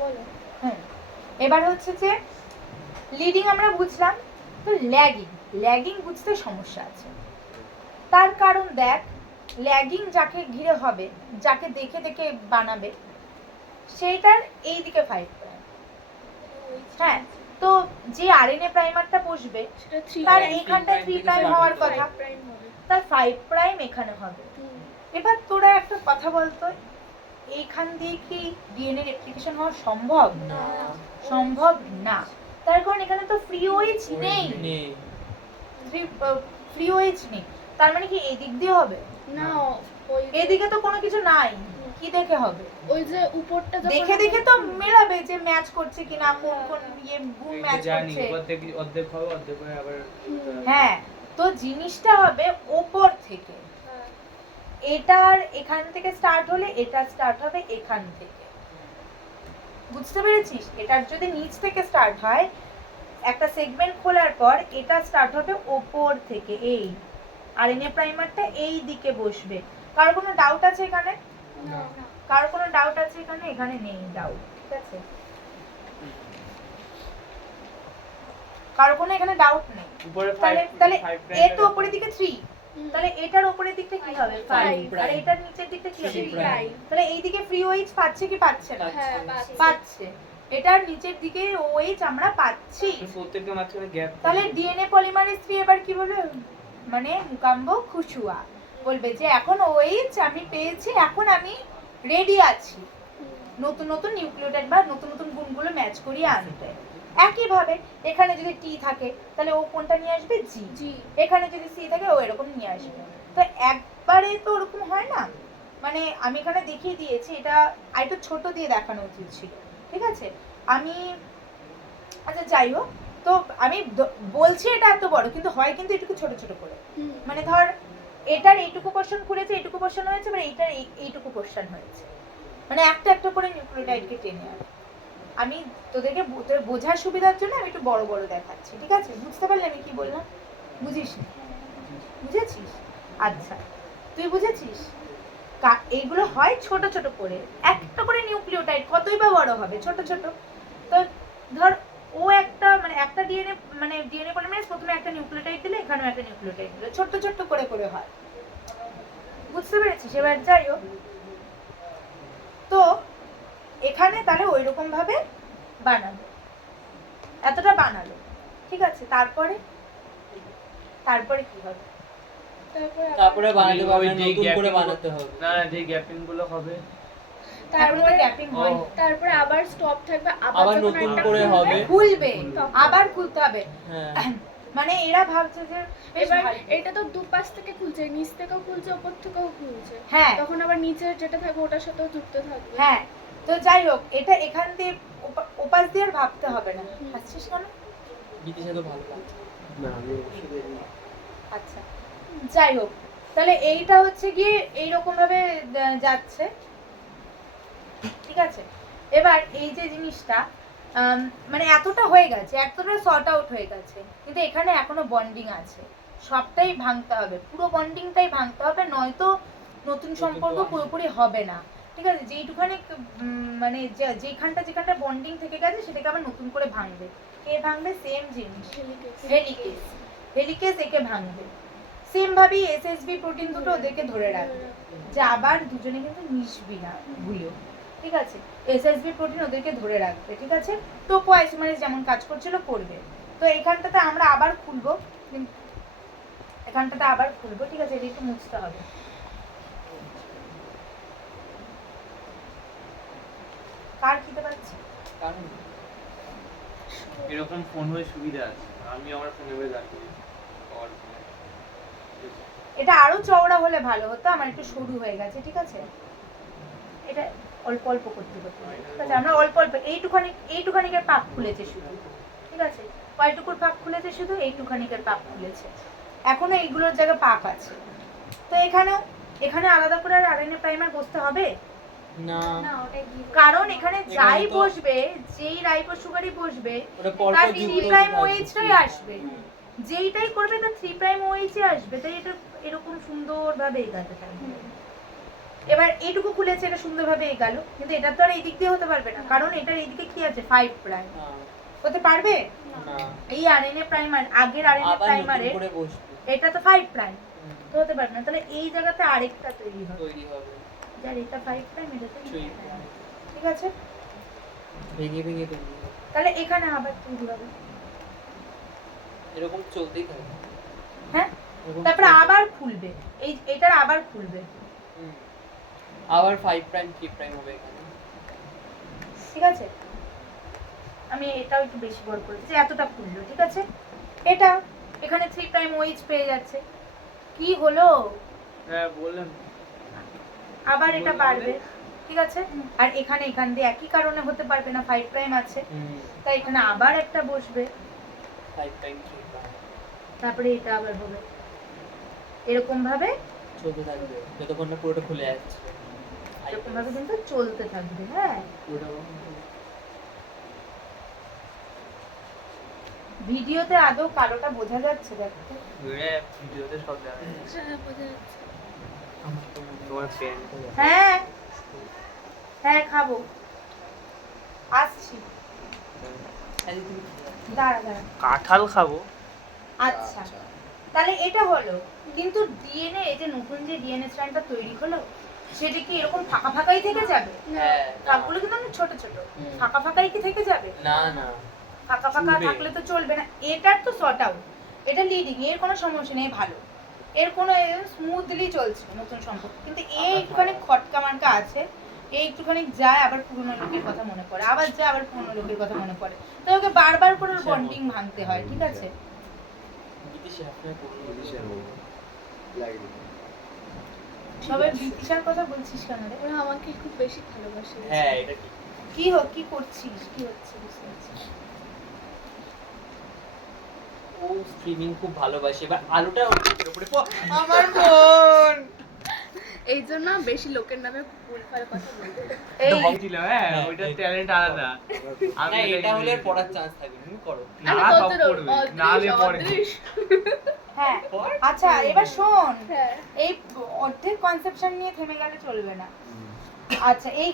বলো। হ্যাঁ, এবার হচ্ছে যে লিডিং আমরা বুঝলাম, তো ল্যাগিং বুঝতে সমস্যা আছে। তার কারণ দেখ, ল্যাগিং যাকে ঘিরে হবে, যাকে দেখে দেখে বানাবে, সেইটার এই দিকে 5 প্রাইম। হ্যাঁ, তো যে আরএনএ প্রাইমারটা বসবে তার এইখানটায় 3 প্রাইম হওয়ার কথা, তার 5 প্রাইম এখানে হবে। এবার তোরা একটা কথা বলতো, এইখান দিয়ে কি ডিএনএ রেপ্লিকেশন হওয়া সম্ভব? না, সম্ভব না। তার কারণ এখানে তো ফ্রি ওএইচ নেই, ফ্রি ওএইচ নেই। তার মানে কি এই দিক দিয়ে হবে না, এদিকে তো কোনো কিছু নাই, কি দেখে হবে? ওই যে উপরটা দেখে দেখে তো মেলাবে যে ম্যাচ করছে কিনা, কোন কোন ইয়ে গুণ ম্যাচ করছে। অর্ধেক হবে, অর্ধেক করে আবার। হ্যাঁ, তো জিনিসটা হবে ওপর থেকে। এটার এখান থেকে স্টার্ট হলে এটা স্টার্ট হবে এখান থেকে, বুঝতে পেরেছিস? এটার যদি নিচ থেকে স্টার্ট হয়, একটা সেগমেন্ট খোলার পর এটা স্টার্ট হবে ওপর থেকে। এই আরএনএ প্রাইমারটা এই দিকে বসবে। কারো কোনো ডাউট আছে এখানে? না। কারো কোনো ডাউট আছে এখানে? এখানে নেই ডাউট, ঠিক আছে? কারো কোনো এখানে ডাউট নেই? তাহলে এ তো উপরের দিকে 3, তাহলে এটার উপরের দিকটা কি হবে? 5, আর এটার নিচের দিকটা কি হবে? 3। তাহলে এই দিকে ফ্রি ওএইচ পাচ্ছে কি পাচ্ছে না? হ্যাঁ, পাচ্ছে। এটার নিচের দিকে ওএইচ আমরা পাচ্ছি। প্রত্যেকটা মাঝখানে গ্যাপ। তাহলে ডিএনএ পলিমারেজ 3 এবার কি বলবে? মানে মুকাম্বো খুশুয়া বলবে যে এখন ওএইচ আমি পেয়েছি, এখন আমি রেডি আছি নতুন নতুন নিউক্লিওটাইড বা নতুন নতুন গুণগুলো ম্যাচ করিয়ে আনতে। একইভাবে এখানে যদি টি থাকে তাহলে ও কোনটা নিয়ে আসবে? জি। এখানে যদি সি থাকে ও এরকম নিয়ে আসবে। তো একবারে তো ওরকম হয় না, মানে আমি এখানে দেখিয়ে দিয়েছি, এটা আরেকটু ছোট দিয়ে দেখানো উচিত ছিল, ঠিক আছে? আমি আচ্ছা যাই হোক, তো আমি বলছি এটা এত বড়, কিন্তু হয় কিন্তু এটুকু ছোট ছোট করে। মানে ধর এটার এইটুকু কোশ্চেন খুলেছে, এইটুকু কোশ্চেন হয়েছে, মানে এইটার এইটুকু কোশ্চেন হয়েছে, মানে একটা একটা করে নিউক্লিওটাইডকে টেনে আনে। আমি তোদেরকে বোঝার সুবিধার জন্য আমি একটু বড় বড় দেখাচ্ছি, ঠিক আছে? বুঝতে পারলে আমি কি বললাম? বুঝিস? বুঝেছিস? আচ্ছা, তুই বুঝেছিস? এইগুলো হয় ছোট ছোট করে, একটা করে নিউক্লিওটাইড কতই বা বড় হবে, ছোট ছোট। তো ধর ও একটা মানে একটা ডিএনএ মানে ডিএনএ পলিমারেজ প্রথমে একটা নিউক্লিওটাইড দিলে, এখানেও একটা নিউক্লিওটাইড দিলে, ছোট ছোট করে করে হয়। বুঝতে পেরেছিস? এবার যাই হোক, তো এখানে তাহলে ওই রকম ভাবে বানাবো, এতটা বানালো, ঠিক আছে? তারপরে তারপরে কি হবে? তারপরে বানাতে হবে, নতুন করে বানাতে হবে। না, যে গ্যাপিং গুলো হবে তারপরে গ্যাপিং হয়, তারপরে আবার স্টপ থাকবে, আবার নতুন করে হবে, খুলবে, আবার খুলতে হবে। হ্যাঁ, মানে এরা ভাবছে যে এবার এটা তো দুপাশ থেকে খুলছে, নিচ থেকেও খুলছে, উপর থেকেও খুলছে। হ্যাঁ, তখন আবার নিচের যেটা থাকবে ওটার সাথেও যুক্ত থাকবে। হ্যাঁ, তো যাই হোক, এটা এখান দিয়ে ওপাশ দিয়ে আর ভাবতে হবে না। হাসছিস কেন? বিদেশে তো ভালো লাগে না, আমি অবশ্যই আচ্ছা, যাই হোক, তাহলে এইটা হচ্ছে গিয়ে এইরকম ভাবে যাচ্ছে, ঠিক আছে? এবার এই যে জিনিসটা মানে এতটা হয়ে গেছে, এতটা সর্ট আউট হয়ে গেছে, কিন্তু এখানে এখনো বন্ডিং আছে, সবটাই ভাঙতে হবে, পুরো বন্ডিংটাই ভাঙতে হবে, নয়তো নতুন সম্পর্ক পুরোপুরি হবে না, ঠিক আছে? যেইটুখানে মানে যেখানটা যেখানটা বন্ডিং থেকে গেছে সেটাকে আবার নতুন করে ভাঙবে। কে ভাঙবে? সেম জিনিস, হেলিকেজ। হেলিকেজ একে ভাঙবে। সেম ভাবেই এসএসবি প্রোটিন দুটো ওদেরকে ধরে রাখবে, যে আবার দুজনে কিন্তু মিশবি না ভুলেও, ঠিক আছে? এসএসবি প্রোটিন ওদেরকে ধরে রাখবে, ঠিক আছে? টোপো আইসোমারেজ যেমন কাজ করছিল করবে। তো এখানটাতে আমরা আবার খুলবো, এখানটাতে আবার খুলবো, ঠিক আছে? এটা একটু মুছতে হবে। কার খেতে পাচ্ছি? কারণ এরকম ফোন হয়ে সুবিধা আছে, আমি আমার ফোনে হয়ে রাখি। এটা আরো চওড়া হলে ভালো হতো, আমার একটু সরু হয়ে গেছে, ঠিক আছে? এটা অল্প অল্প করতে হতো, ঠিক আছে? আমরা অল্প অল্প এইটুখানিকের পাক খুলেছে শুধু, ঠিক আছে? কয়টুকুর পাক খুলেছে? শুধু এইটুখানিকের পাক খুলেছে, এখনো এইগুলোর জায়গায় পাক আছে। তো এখানে আলাদা করে আর আরএনএ প্রাইমার বসতে হবে না, কারণ এখানে যাই বসবে, যেই রাইবো সুগারই বসবে, তার 3 প্রাইম ওএইচটাই আসবে, যেইটাই করবে তার 3 প্রাইম ওএইচই আসবে, তাই এটা এরকম সুন্দরভাবে এগাতে থাকবে। এবার এইটুকু খুলেছে, এটা সুন্দরভাবে গেল, কিন্তু এটা তো আর এই দিক দিয়ে হতে পারবে না, কারণ এটার এইদিকে কি আছে 5 প্রাইম। হতে পারবে? না, এই আরএনএ প্রাইমার, আগের আরএনএ আবার নতুন প্রাইমারে করে বসবে, এটা তো 5 প্রাইম, তো হতে পারবে না। তাহলে এই জায়গাতে আরেকটা তৈরি হবে, তৈরি হবে যার এটা 5 প্রাইম, এটা তো 3 ঠিক আছে। ভেঙে ভেঙে তৈরি হবে। তাহলে এখানে আবার তৈরি হবে, এরকম চলতেই থাকবে। হ্যাঁ, এরকম তারপরে চলতে- আবার খুলবে, এটার আবার খুলবে, হুম। আবার 5 প্রাইম 3 প্রাইম হবে এখানে। ঠিক আছে। আমি এটাও একটু বেশি বড় করেছি, এতটা খুললো, ঠিক আছে। এটা এখানে 3 প্রাইম ওইচ পেয়ে যাচ্ছে, কি হলো? হ্যাঁ বললেন। আবার এটা বললে? বাড়বে, ঠিক আছে। আর এখানে এখান দিয়ে একই কারণে হতে পারবে না, 5 প্রাইম আছে, তাই এখানে আবার একটা বসবে, 5 প্রাইম 3 প্রাইম তারপরে এটা আবার হবে, এরকম ভাবে চলতে থাকবে যতক্ষণ না পুরোটা খুলে যাচ্ছে। এরকম ভাবে কিন্তু চলতে থাকবে। হ্যাঁ, ভিডিওতে আদৌ কালোটা বোঝা যাচ্ছে? দেখতে ভিডিওতে সব দেখা যাচ্ছে। হ্যাঁ, বোঝা যাচ্ছে। তোমার পেন হ্যাঁ হ্যাঁ, খাবো, আসছি, আরে তুমি দাঁড়া দাঁড়া। কাঁঠাল খাবো। আচ্ছা, তাহলে এটা হলো, কিন্তু ডিএনএ, এই যে নতুন যে ডিএনএ স্ট্র্যান্ডটা তৈরি হলো, সেটা কি এরকম ফাঁকা ফাঁকাই থেকে যাবে? হ্যাঁ, সবগুলো কিন্তু অনেক ছোট ছোট, হুম। ফাঁকা ফাঁকাই কি থেকে যাবে? না না, ফাঁকা ফাঁকা চলবে। থাকলে তো চলবে না। এটার তো শর্ট আউট, এটা লিডিং, এর কোনো সমস্যা নেই, ভালো, এর কোনো স্মুথলি চলছে নতুন সম্পর্ক। কিন্তু এই একটুখানি খটকা মার্কা আছে, এই একটুখানি যায় আবার পুরনো লোকের কথা মনে পড়ে, আবার যায় আবার পুরনো লোকের কথা মনে পড়ে, তো ওকে বারবার করে বন্ডিং ভাঙতে হয়, ঠিক আছে। বিদেশে আপনার করলো সবাই ব্রিটিশার কথা বলছিস কেন রে? ওরা আমাকে খুব বেশি ভালোবাসে। হ্যাঁ এটা ঠিক। কি করছিস, কি হচ্ছে বুঝতে পারছি না। ও স্ট্রিমিং খুব ভালোবাসে, এবার আলুটা ওর উপরে আমার বোন এই জন্য বেশি লোকের নামে ভুলভাল কথা বলতে। এই ছিল হ্যাঁ হ্যাঁ, ওইটার এই- ট্যালেন্ট আলাদা। আমি না এটা হলে ইংরেজি- পড়ার চান্স থাকবে, তুমি করো। না আরে সব তোদের পড়বে নালে পড়ে। হ্যাঁ, পড়। আচ্ছা এবার শোন, হ্যাঁ, এই অর্ধেক কনসেপশন নিয়ে থেমে গেলে চলবে না। আচ্ছা, এই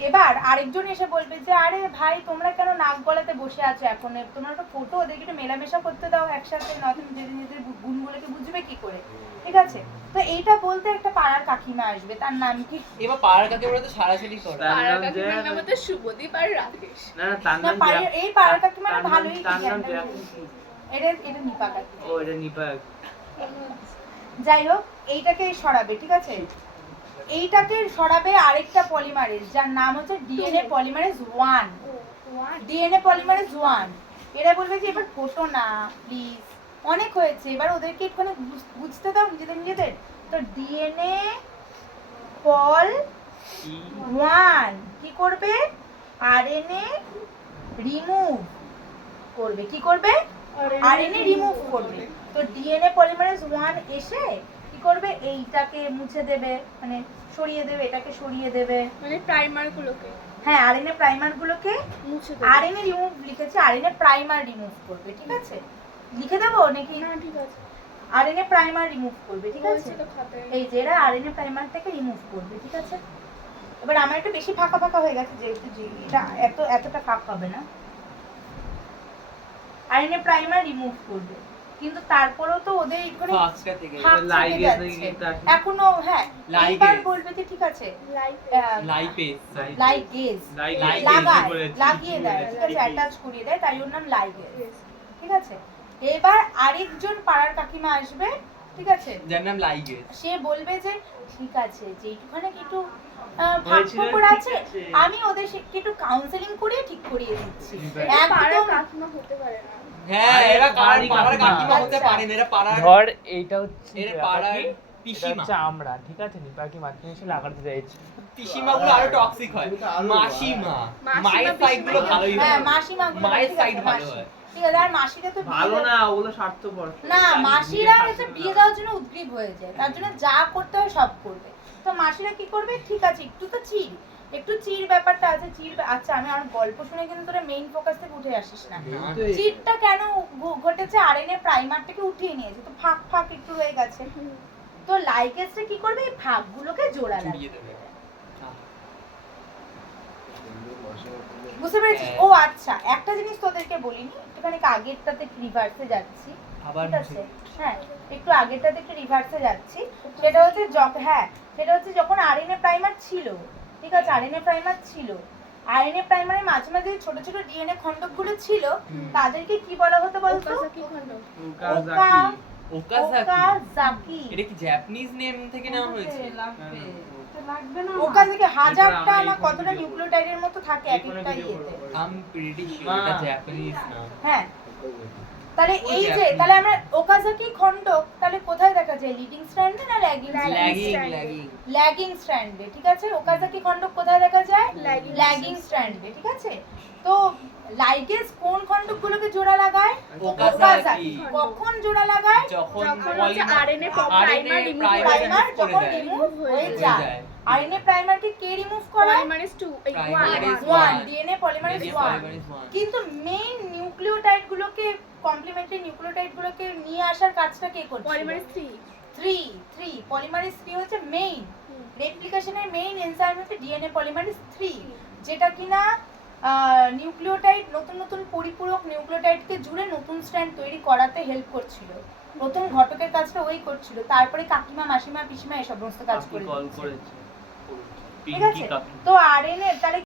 এবার আরেকজন এসে বলবে যে আরে ভাই তোমরা কেন নাক গলাতে বসে আছো, এখন তোমরা একটা ফটো ওদেরকে একটু মেলামেশা করতে দাও একসাথে, নয়তো নিজেদের গুণগুলোকে বুঝবে কি করে, ঠিক আছে। তো এইটা বলতে একটা পাড়ার কাকিমা আসবে, তার নাম কি? এবার পাড়ার কাকে বলে তো সারাসারি করো। তার পাড়ার নাম কাকিমার জয়া। নাম তো শুভদীপ আর রাকেশ। না না তার না, নাম এই পাড়ার কাকিমাটা তার নাম- ভালোই তার নাম জ্ঞান জয়া। দিয়েছে। এটা নিপা কাকিমা। ও এটা নিপা। যাই হোক, এইটাকে সরাবে, ঠিক আছে। এইটাকে সরাবে আরেকটা পলিমারেজ, যার নাম হচ্ছে ডিএনএ পলিমারেজ 1। DNA polymerase 1। এরা বলবে যে এবার ফটো না প্লিজ, অনেক হয়েছে, এবার ওদেরকে একটুখানি বুঝতে দাও নিজেদের। তো ডিএনএ পল 1 কি করবে? আরএনএ রিমুভ করবে। কি করবে? আরএনএ রিমুভ করবে। তো ডিএনএ পলিমারেজ 1 এসে কি করবে? এইটাকে মুছে দেবে, মানে সরিয়ে দেবে, এটাকে সরিয়ে দেবে। মানে প্রাইমার গুলোকে হ্যাঁ, আরএনএ প্রাইমার গুলোকে, মুছে দেবে। আরএনএ রিমুভ লিখেছে, আরএনএ প্রাইমার রিমুভ করবে, ঠিক আছে। লিখে দেবো নাকি? না ঠিক আছে, আরএনএ প্রাইমার রিমুভ করবে, ঠিক আছে। বলছে তো খাতায়। এই যে এরা আরএনএ প্রাইমারটাকে রিমুভ করবে, ঠিক আছে। এবার আমার একটু বেশি ফাঁকা ফাঁকা হয়ে গেছে, যেহেতু এটা এতটা ফাঁক হবে না। আরএনএ প্রাইমার রিমুভ করবে, কিন্তু তারপরেও তো ওদের একটু ফাঁসকা থেকে ফাঁক থেকে লাইগেজ যাচ্ছে। নাকি কিন্তু আছে। এখনো হ্যাঁ, লাইগেজ। এইবার বলবে যে ঠিক আছে, লাইক লাইপেজ লাইগেজ লাইগেজ লাগায়, বলেছি, লাগিয়ে দেয়, বলেছি। ঠিক আছে, অ্যাটাচ করিয়ে দেয়, তাই ওর নাম লাইগেজ, ঠিক আছে। এবার আরেকজন পাড়ার কাকিমা আসবে, ঠিক আছে। যার নাম লাইগেজ। সে বলবে যে ঠিক আছে, যেইটুখানে একটু হয়েছিল, ফাঁক ঠিক আছে, আছে। আমি ওদের একটু কাউন্সেলিং করে ঠিক করিয়ে দিচ্ছি। পাড়ার একদম কাকিমা হতে পারে না। হ্যাঁ আরে এরা বাড়ি পাড়ার কাকিমা। কাকিমা হতে আচ্ছা। পারে না, এরা পাড়ার ধর এইটা হচ্ছে এরা পাড়ার এটা পিসিমা। হচ্ছে আমরা, ঠিক আছে, নিপাকি মাঝখানে এসে লাগাতে চাইছি। পিসিমাগুলো আরো টক্সিক হয়। মাসিমা, মাসিমা, মায়ের সাইড গুলো পিসিমা। ভালোই হ্যাঁ, হয়। মাসিমা মায়ের সাইড ভালো হয়। ঠিক আছে। আর মাসিরা তো বিয়ে ভালো দেয়- না, ওগুলো স্বার্থপর। না, মাসিরা হচ্ছে বিয়ে দেওয়ার জন্য উদ্গ্রীব হয়ে যায়, তার জন্য যা করতে হয় সব করবে। তো মাসিরা কি করবে? ঠিক আছে, একটু চির ব্যাপারটা আছে, আচ্ছা আমি আর গল্প শুনে কিন্তু তোরা মেইন ফোকাস থেকে উঠে আসিস না। চিরটা কেন ঘটেছে? আরএনএ প্রাইমারটাকে উঠিয়ে নিয়েছে, তো ফাঁক একটু রয়ে গেছে, তো লাইগেজটা কি করবে, এই ভাগগুলোকে জোড়া লাগবে। জড়িয়ে দেবে। বুঝতে পেরেছিস? হ্যাঁ। ও আচ্ছা, একটা জিনিস তোদেরকে বলিনি, একটুখানি আগেরটাতে রিভার্সে যাচ্ছি, আবার ঠিক আছে? হ্যাঁ, একটু আগেরটাতে একটু রিভার্সে যাচ্ছি। সেটা হচ্ছে সেটা হচ্ছে যখন আরএনএ প্রাইমার ছিল, ঠিক আছে, আরএনএ প্রাইমার ছিল, আরএনএ প্রাইমারে মাঝে মাঝে ছোট ছোট ডিএনএ খণ্ডকগুলো ছিল, তাদেরকে কি বলা হতো বলতো? ওকাজাকি খন্ড। ওকাজাকি। এটা কি জাপানিজ নেম থেকে নেওয়া হয়েছে? ওকাজাকি হাজারটা না কতটা নিউক্লিওটাইডের মতো থাকে এক একটা ইয়েতে। আই এম প্রিটি শিওর এটা জাপানিজ নাম। হ্যাঁ, তাহলে এই যে তাহলে আমরা ওকাজাকি খণ্ডক তাহলে কোথায় দেখা যায়, লিডিং স্ট্র্যান্ডে না ল্যাগিং ল্যাগিং ল্যাগিং স্ট্র্যান্ডে, ঠিক আছে? ওকাজাকি খণ্ডক কোথায় দেখা যায়, Lagging ল্যাগিং স্ট্র্যান্ডে, ঠিক আছে? তো লাইগেজ কোন খণ্ডকগুলোকে জোড়া লাগায়, ওকাজাকি। কখন জোড়া লাগায়, যখন যখন হচ্ছে RNA প্রাইমার রিমুভ প্রাইমার যখন রিমুভ হয়ে যায়। আরএনএ প্রাইমারকে কে রিমুভ করে, polymerase 2 Polymerase 1 DNA polymerase 1। Polymerase 1 কিন্তু মেইন নিউক্লিওটাইড গুলোকে, কমপ্লিমেন্টারি নিউক্লিওটাইড গুলোকে নিয়ে আসার কাজটা কে করছে, পলিমারেজ 3 3 পলিমারেজ 3 হচ্ছে মেইন রেপ্লিকেশনের মেইন এনজাইম হচ্ছে ডিএনএ পলিমারেজ 3, যেটা কিনা নিউক্লিওটাইড নতুন নতুন পরিপূরক নিউক্লিওটাইডকে জুড়ে নতুন স্ট্র্যান্ড তৈরি করাতে হেল্প করছিল। প্রথম ঘটকের কাজটা ওই করছিল, তারপরে কাকিমা মাসিমা পিসিমা এসব সমস্ত কাজ করে কল দিচ্ছে। করেছে ঠিক আছে? তো আরএনএ তাহলে